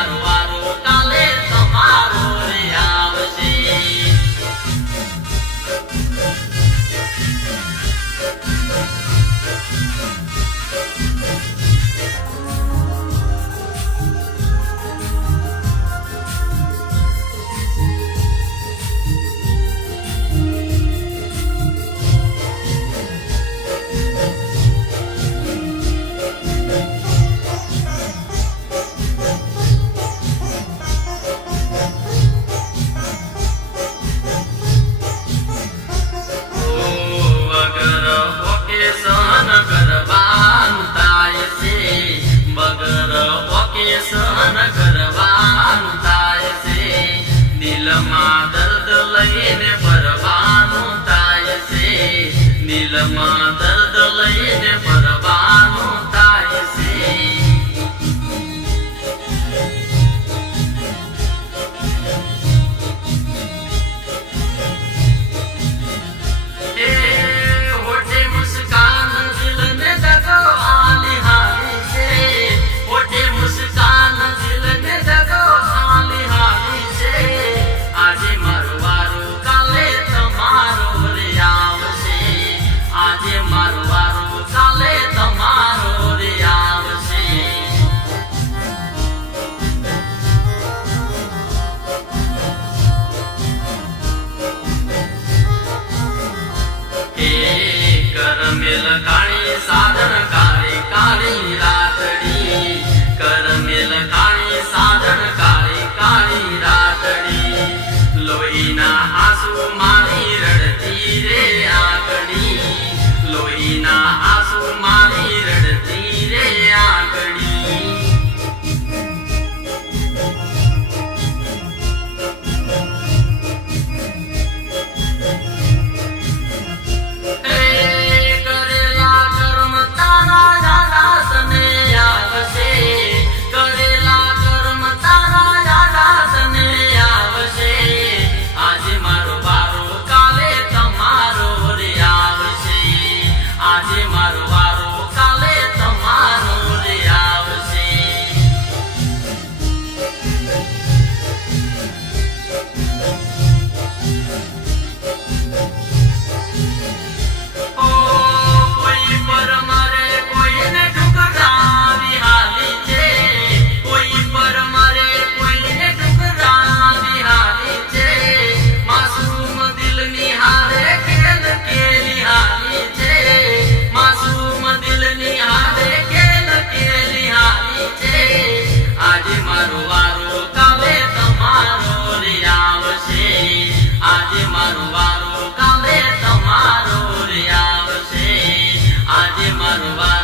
મારો વારો કાલે તમારો રે આવશે. સહન કરવાનું થાય છે, દિલમાં દર્દ લઈને ભરવાનું થાય છે, દિલમાં દર્દ લઈને ભરવાનું થાય છે. હોઠે મુસ્કાન દિલને દગો આલી હાલી છે, હોઠે મુસ્કાન દિલને દગો આલી હાલી છે. આજે મારો વારો કાલે તમારો રે આવશે, આજે મારો વારો કાલે તમારો રે આવશે. કરમેલ કાળી સાધન કાળી કાળી રાતડી, કરમેલ કાળી સાધન કાળી કાળી રાતડી. લોહીના આંસુ મારી રડતી રે આંગળી, લોહીના આંસુ મારી રડતી રે આંગળી. આજે મારો વારો કાલે તમારો રે આવશે. કોઈ પર મરે કોઈને ઠુકરાવી હાલી છે, કોઈ પર મરે કોઈને ઠુકરાવી હાલી છે. માસૂમ દિલની હારે ખેલ કેલી હાલી છે, માસૂમ દિલની હારે ખેલ કેલી હાલી છે. આજે મારો વારો કાલે તમારો રે આવશે, આજે મારો વારો કાલે તમારો રે આવશે, આજે મારો વારો